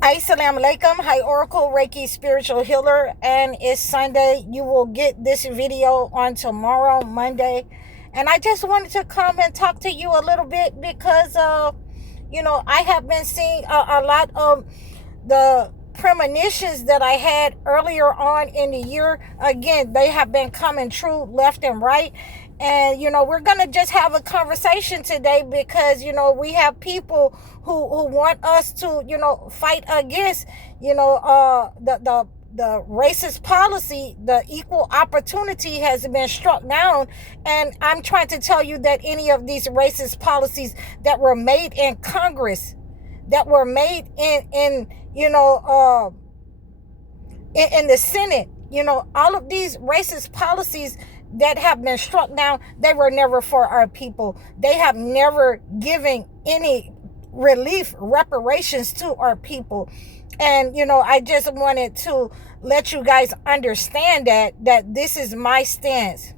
Assalamu alaikum. Hi, Oracle Reiki Spiritual Healer. And it's Sunday. You will get this video on tomorrow, Monday. And I just wanted to come and talk to you a little bit because, I have been seeing a lot of the premonitions that I had earlier on in the year. Again, they have been coming true left and right. And, we're going to just have a conversation today because, we have people who want us to, fight against, the racist policy. The equal opportunity has been struck down. And I'm trying to tell you that any of these racist policies that were made in Congress, that were made in the Senate, all of these racist policies that have been struck down, they were never for our people. They have never given any relief, reparations to our people. And, I just wanted to let you guys understand that this is my stance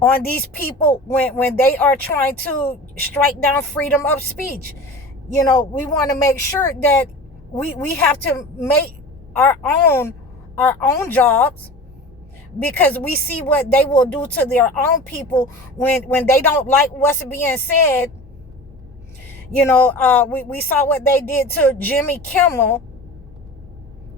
on these people when they are trying to strike down freedom of speech. We want to make sure that we have to make our own jobs, because we see what they will do to their own people when they don't like what's being said. We saw what they did to Jimmy Kimmel.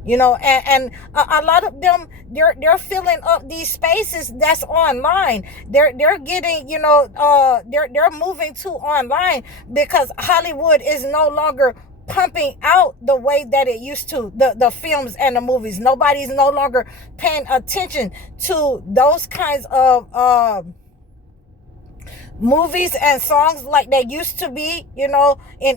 And a lot of them, they're filling up these spaces that's online. They're getting, they're moving to online because Hollywood is no longer pumping out the way that it used to, the films and the movies. Nobody's no longer paying attention to those kinds of movies and songs like they used to be, in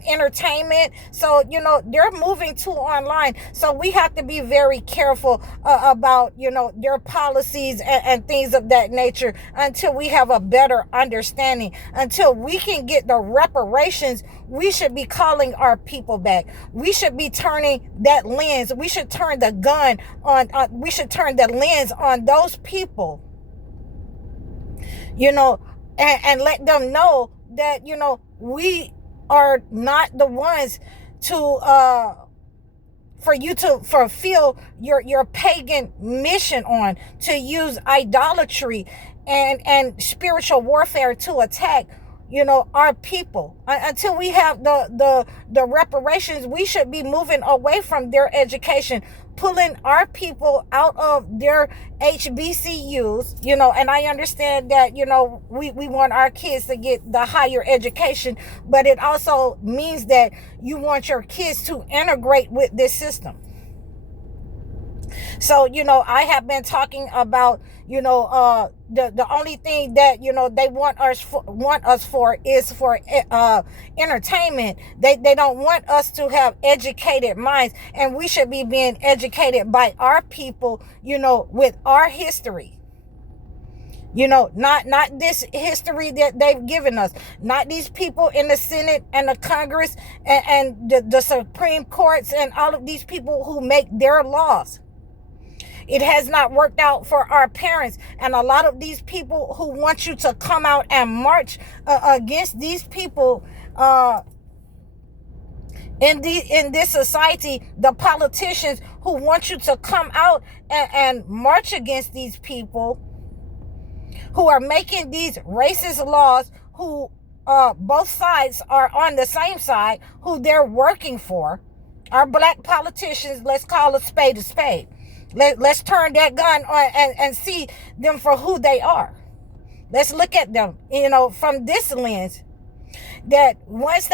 entertainment. So, they're moving to online. So we have to be very careful about, their policies and things of that nature until we have a better understanding. Until we can get the reparations, we should be calling our people back. We should be turning that lens. We should turn the gun on, we should turn the lens on those people, and let them know that, we are not the ones to for you to fulfill your pagan mission on, to use idolatry and spiritual warfare to attack our people. Until we have the reparations, we should be moving away from their education, pulling our people out of their HBCUs, and I understand that, we want our kids to get the higher education, but it also means that you want your kids to integrate with this system. So, I have been talking about, the only thing that, they want us for is for entertainment. They don't want us to have educated minds, and we should be being educated by our people, with our history. Not this history that they've given us, not these people in the Senate and the Congress and the Supreme Courts and all of these people who make their laws. It has not worked out for our parents. And a lot of these people who want you to come out and march against these people in this society, the politicians who want you to come out and march against these people who are making these racist laws, who both sides are on the same side, who they're working for. Our black politicians, let's call a spade a spade. Let's turn that gun on and see them for who they are. Let's look at them, from this lens. That once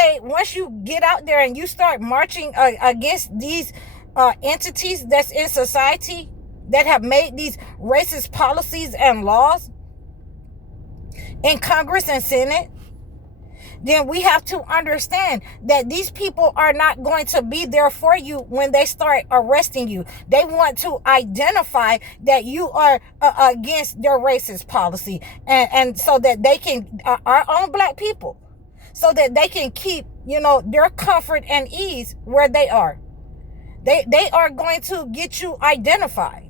you get out there and you start marching against these entities that's in society that have made these racist policies and laws in Congress and Senate, then we have to understand that these people are not going to be there for you when they start arresting you. They want to identify that you are against their racist policy, and so that they can, our own black people, so that they can keep, their comfort and ease where they are. They are going to get you identified.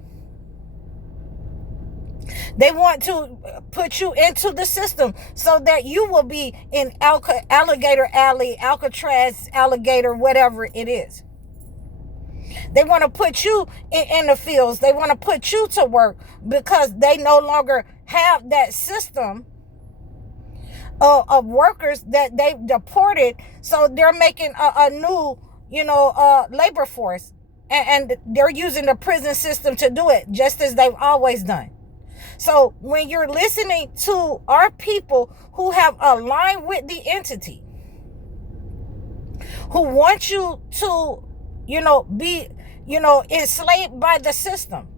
They want to put you into the system so that you will be in Alligator Alley, Alcatraz, Alligator, whatever it is. They want to put you in the fields. They want to put you to work because they no longer have that system of workers that they deported. So they're making a new, labor force. And they're using the prison system to do it, just as they've always done. So when you're listening to our people who have aligned with the entity, who want you to, be, enslaved by the system,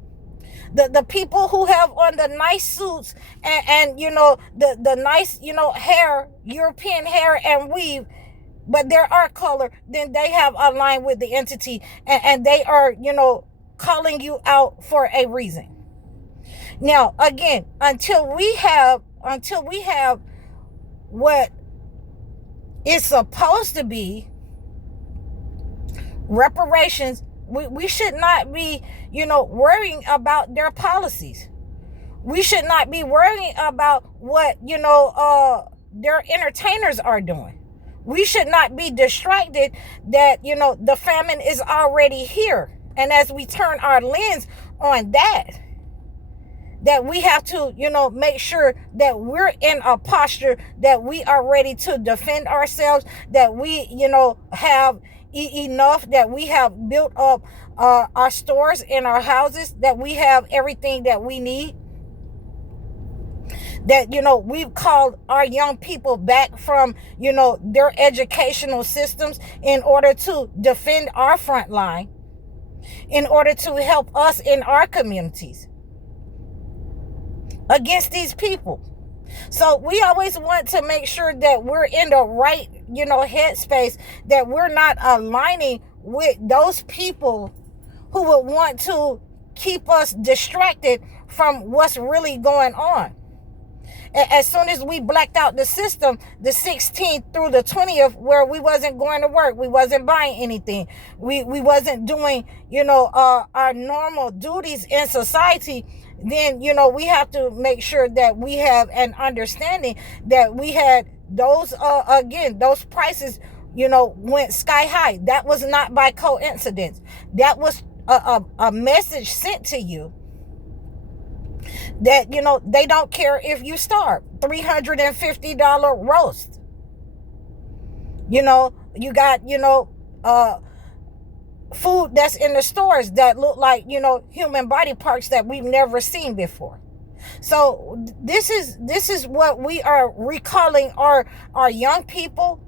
the people who have on the nice suits and the nice, hair, European hair and weave, but they're our color, then they have aligned with the entity and they are, calling you out for a reason. Now, again, until we have what is supposed to be reparations, we should not be, worrying about their policies. We should not be worrying about what, their entertainers are doing. We should not be distracted that, the famine is already here. And as we turn our lens on that we have to, make sure that we're in a posture that we are ready to defend ourselves, that we, have enough, that we have built up our stores in our houses, that we have everything that we need, that, we've called our young people back from, their educational systems in order to defend our front line, in order to help us in our communities against these people. So we always want to make sure that we're in the right, headspace, that we're not aligning with those people who would want to keep us distracted from what's really going on. As soon as we blacked out the system, the 16th through the 20th, where we wasn't going to work, we wasn't buying anything, we wasn't doing, our normal duties in society, then, we have to make sure that we have an understanding that we had those, those prices, went sky high. That was not by coincidence. That was a message sent to you that, they don't care if you starve. $350 roast. You got, food that's in the stores that look like, human body parts that we've never seen before. So this is what we are recalling our young people.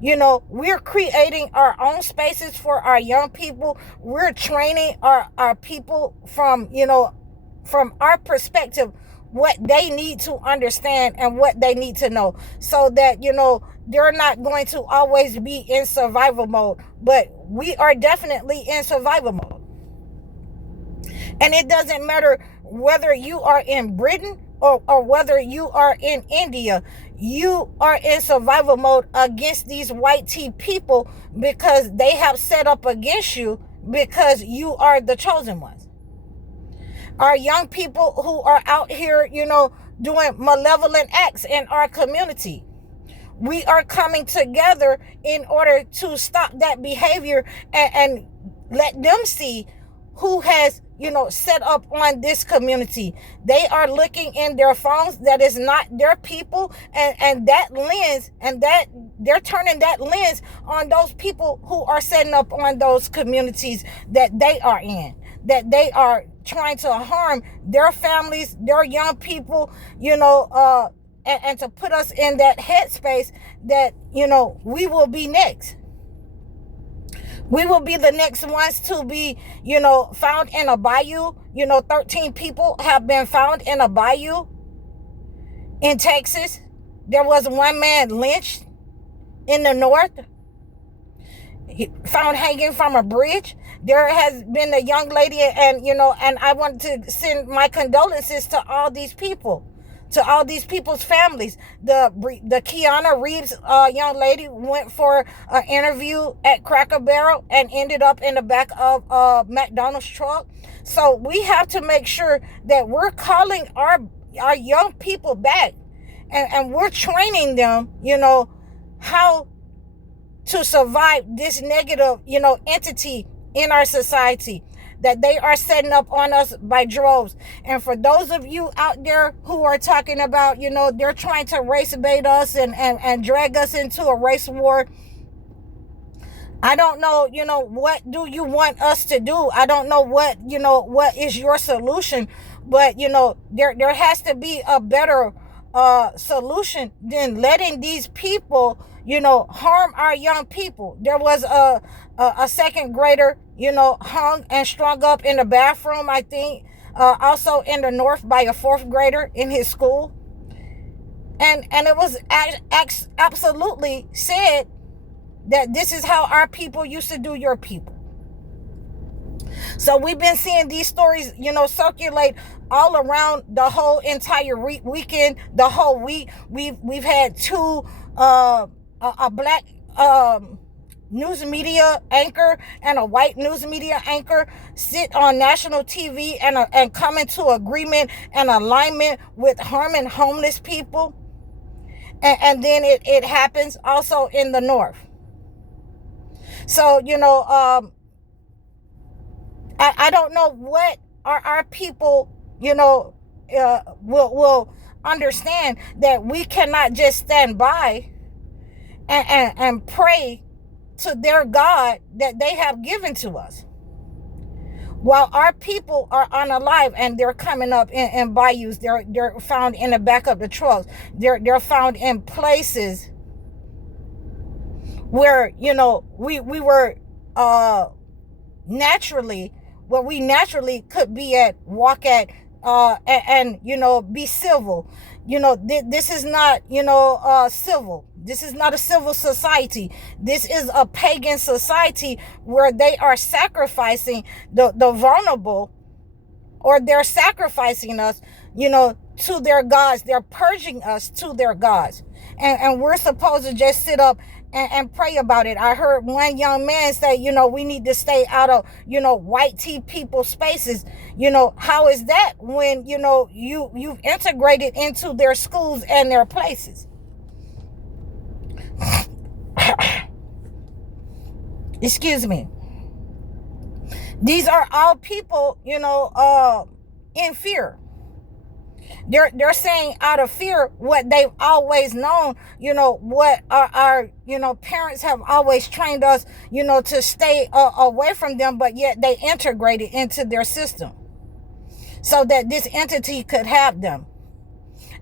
We're creating our own spaces for our young people. We're training our people from, from our perspective, what they need to understand and what they need to know, so that, they're not going to always be in survival mode, but we are definitely in survival mode. And it doesn't matter whether you are in Britain or whether you are in India, you are in survival mode against these white tea people, because they have set up against you because you are the chosen ones. Our young people who are out here, doing malevolent acts in our community, we are coming together in order to stop that behavior and let them see who has, set up on this community. They are looking in their phones that is not their people, and that lens, and that they're turning that lens on those people who are setting up on those communities that they are in, that they are trying to harm their families, their young people, and to put us in that headspace that, we will be next. We will be the next ones to be, found in a bayou. 13 people have been found in a bayou in Texas. There was one man lynched in the north, found hanging from a bridge. There has been a young lady, and I want to send my condolences to all these people. to all these people's families. The Keanu Reeves young lady went for an interview at Cracker Barrel and ended up in the back of a McDonald's truck. So we have to make sure that we're calling our young people back, and we're training them, how to survive this negative, entity in our society that they are setting up on us by droves. And for those of you out there who are talking about, they're trying to race bait us and drag us into a race war, I don't know, what do you want us to do? I don't know what is your solution, but, there has to be a better solution than letting these people, harm our young people. There was a second grader, hung and strung up in the bathroom, I think, also in the north by a fourth grader in his school. And it was absolutely said that this is how our people used to do your people. So we've been seeing these stories, circulate all around the whole entire weekend, the whole week. We've had two, a black news media anchor and a white news media anchor sit on national TV and come into agreement and alignment with harming homeless people. And then it happens also in the north. So, I don't know what our people, will understand, that we cannot just stand by and pray to their God that they have given to us, while our people are unalive and they're coming up in bayous. They're found in the back of the trucks. They're found in places where, we were naturally, where we naturally could be at, walk at, and be civil. This is not, civil. This is not a civil society. This is a pagan society where they are sacrificing the vulnerable, or they're sacrificing us, to their gods. They're purging us to their gods. And we're supposed to just sit up and pray about it. I heard one young man say, we need to stay out of, white tea people spaces. How is that when, you've integrated into their schools and their places? Excuse me. These are all people, in fear. They're saying out of fear what they've always known, what our parents have always trained us, to stay away from them, but yet they integrate it into their system so that this entity could have them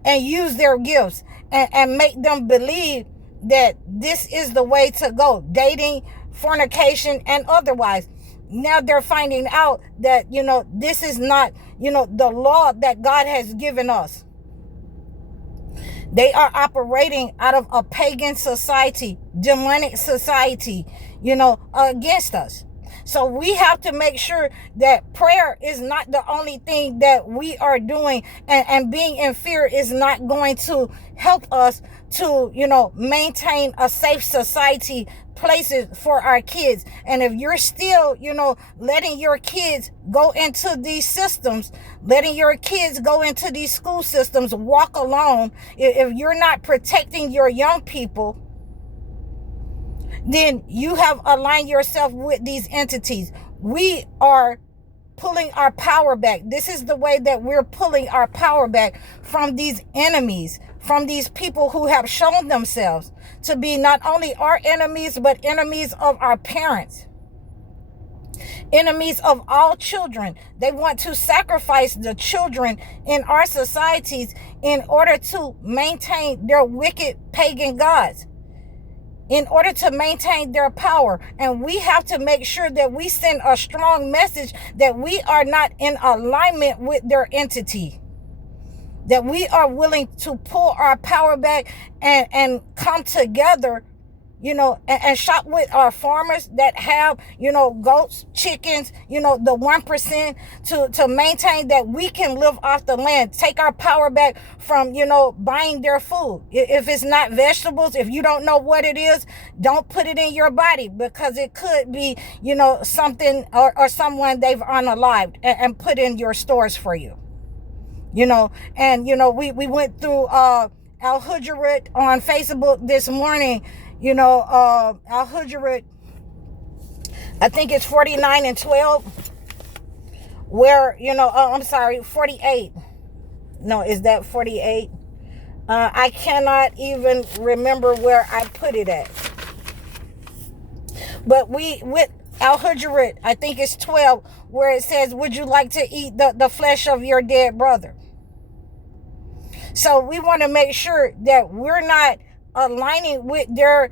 and use their gifts and make them believe that this is the way to go, dating, fornication, and otherwise. Now they're finding out that, this is not, the law that God has given us. They are operating out of a pagan society, demonic society, against us. So we have to make sure that prayer is not the only thing that we are doing, and being in fear is not going to help us to, maintain a safe society, places for our kids. And if you're still, letting your kids go into these systems, letting your kids go into these school systems, walk alone, if you're not protecting your young people, then you have aligned yourself with these entities. We are pulling our power back. This is the way that we're pulling our power back from these enemies, from these people who have shown themselves to be not only our enemies, but enemies of our parents, enemies of all children. They want to sacrifice the children in our societies in order to maintain their wicked pagan gods, in order to maintain their power. And we have to make sure that we send a strong message that we are not in alignment with their entity, that we are willing to pull our power back and come together, and shop with our farmers that have, goats, chickens, the 1%, to maintain that we can live off the land. Take our power back from, buying their food. If it's not vegetables, if you don't know what it is, don't put it in your body, because it could be, something or someone they've unalived and put in your stores for you. And we went through Al-Hujurat on Facebook this morning. Al-Hujurat, I think it's 49 and 12, where, I'm sorry, 48. No, is that 48? I cannot even remember where I put it at. But with Al-Hujurat, I think it's 12, where it says, would you like to eat the flesh of your dead brother? So we want to make sure that we're not aligning with their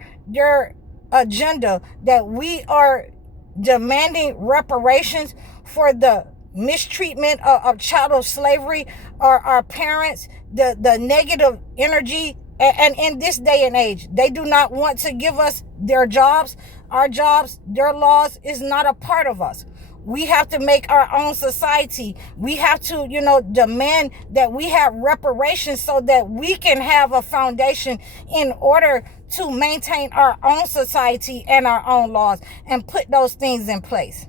agenda, that we are demanding reparations for the mistreatment of chattel slavery, or our parents, the negative energy. And in this day and age, they do not want to give us their jobs, our jobs, their laws is not a part of us. We have to make our own society. We have to, demand that we have reparations so that we can have a foundation in order to maintain our own society and our own laws and put those things in place.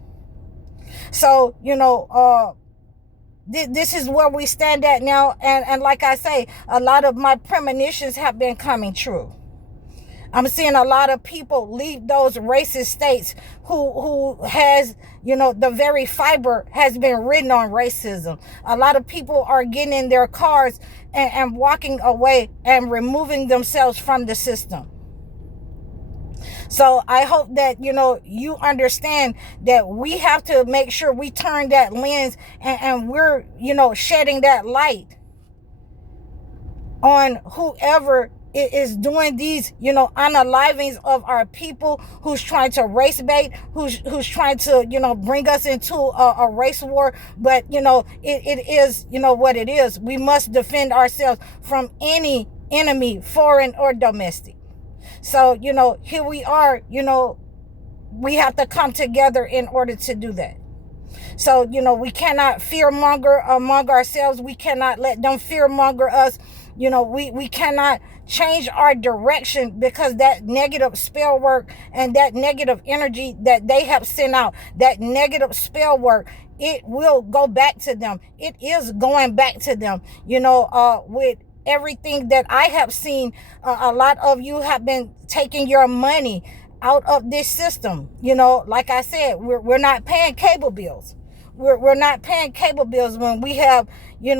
So, this is where we stand at now. And like I say, a lot of my premonitions have been coming true. I'm seeing a lot of people leave those racist states who has, the very fiber has been written on racism. A lot of people are getting in their cars and walking away and removing themselves from the system. So I hope that, you understand that we have to make sure we turn that lens and we're, shedding that light on whoever is doing these, unalivings of our people, who's trying to race bait, who's trying to, bring us into a race war. But, it is, what it is. We must defend ourselves from any enemy, foreign or domestic. So, here we are, we have to come together in order to do that. So, we cannot fearmonger among ourselves. We cannot let them fearmonger us. We cannot change our direction, because that negative spell work and that negative energy that they have sent out, that negative spell work, it will go back to them. It is going back to them. With everything that I have seen, a lot of you have been taking your money out of this system. Like I said, we're not paying cable bills. We're not paying cable bills when we have, we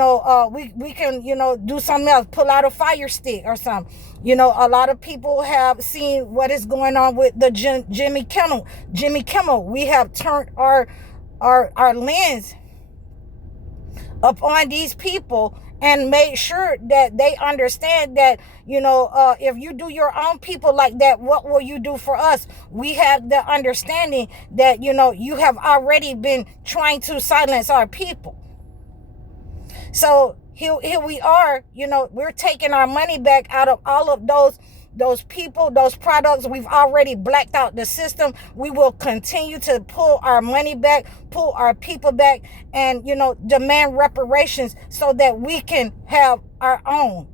can, do something else, pull out a fire stick or something. A lot of people have seen what is going on with the Jimmy Kimmel. We have turned our lens upon these people and make sure that they understand that, if you do your own people like that, what will you do for us? We have the understanding that, you have already been trying to silence our people. So here we are, we're taking our money back out of all of those people, those products. We've already blacked out the system. We will continue to pull our money back, pull our people back, and, demand reparations so that we can have our own,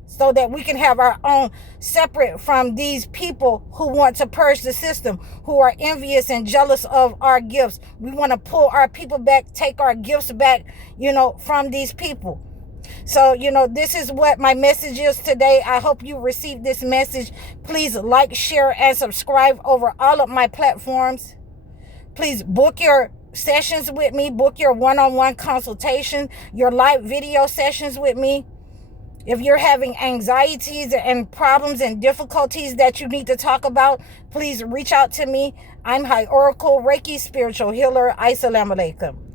separate from these people who want to purge the system, who are envious and jealous of our gifts. We want to pull our people back, take our gifts back, from these people. So, this is what my message is today. I hope you received this message. Please like, share, and subscribe over all of my platforms. Please book your sessions with me. Book your one-on-one consultation, your live video sessions with me. If you're having anxieties and problems and difficulties that you need to talk about, please reach out to me. I'm High Oracle Reiki Spiritual Healer. Assalamu alaikum.